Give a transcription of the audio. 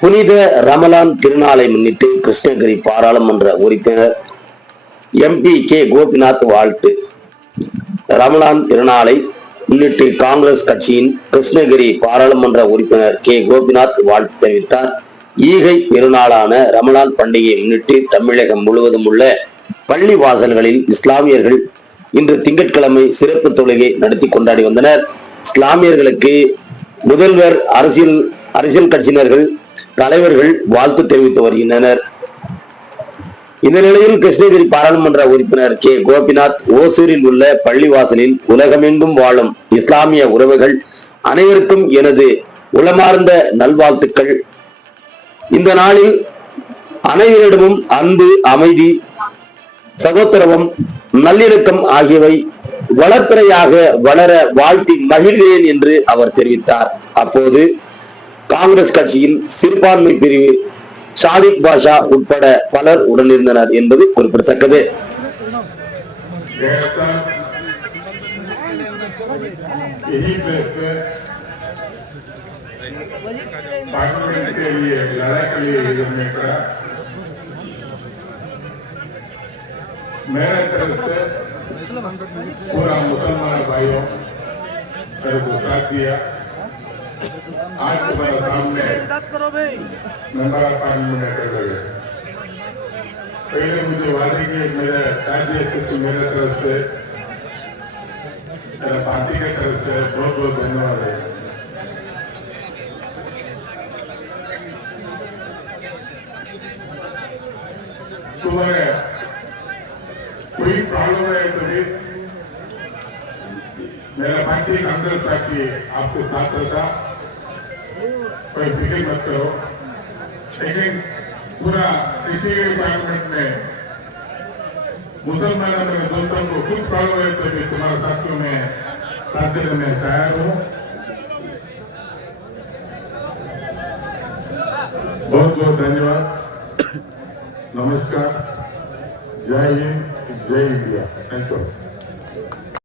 புனித ரமலான் திருநாளை முன்னிட்டு கிருஷ்ணகிரி பாராளுமன்ற உறுப்பினர் MP கே கோபிநாத் வாழ்த்து. ரமலான் திருநாளை முன்னிட்டு காங்கிரஸ் கட்சியின் கிருஷ்ணகிரி பாராளுமன்ற உறுப்பினர் கே கோபிநாத் வாழ்த்து தெரிவித்தார். ஈகை பெருநாளான ரமலான் பண்டிகையை முன்னிட்டு தமிழகம் முழுவதும் உள்ள பள்ளி வாசல்களில் இஸ்லாமியர்கள் இன்று திங்கட்கிழமை சிறப்பு தொழுகை நடத்தி கொண்டாடி வந்தனர். இஸ்லாமியர்களுக்கு முதல்வர், அரசியல் கட்சியினர்கள், தலைவர்கள் வாழ்த்து தெரிவித்து வருகின்றனர். இந்த நிலையில் கிருஷ்ணகிரி பாராளுமன்ற உறுப்பினர் கே கோபிநாத் ஓசூரில் உள்ள பள்ளிவாசலில் உலகமெங்கும் வாழும் இஸ்லாமிய உறவுகள் அனைவருக்கும் எனது உளமார்ந்த நல்வாழ்த்துக்கள். இந்த நாளில் அனைவரிடமும் அன்பு, அமைதி, சகோதரவம், நல்லிணக்கம் ஆகியவை வளர்ப்பிறையாக வளர வாழ்த்தி மகிழ்கிறேன் என்று அவர் தெரிவித்தார். அப்போது காங்கிரஸ் கட்சியின் சிறுபான்மை பிரிவு சாதிக் பாஷா உட்பட பலர் உடனிருந்தனர் என்பது குறிப்பிடத்தக்கது. पूरा मुसलमान भाइयों को साथ दिया। आज तुम्हारे सामने मेंबर ऑफ पार्लियामेंट कर रहे। पहले मुझे वादे किए मेरे साथी मेरे तरफ से, मेरा पार्टी की तरफ से बहुत बहुत धन्यवाद है। तुम्हारे कोई प्रॉब्लम है तो भी मेरा पार्टी कांग्रेस पार्टी आपके साथ रहता, कोई फिक्र मत करो। लेकिन पूरा किसी पार्लियामेंट में मुसलमानों मेरे दोस्तों को कुछ प्रॉब्लम है तो भी तुम्हारे साथियों में साथ देने में तैयार हूँ। बहुत बहुत धन्यवाद। नमस्कार, जय हिंद, जय इंडिया। Thank you.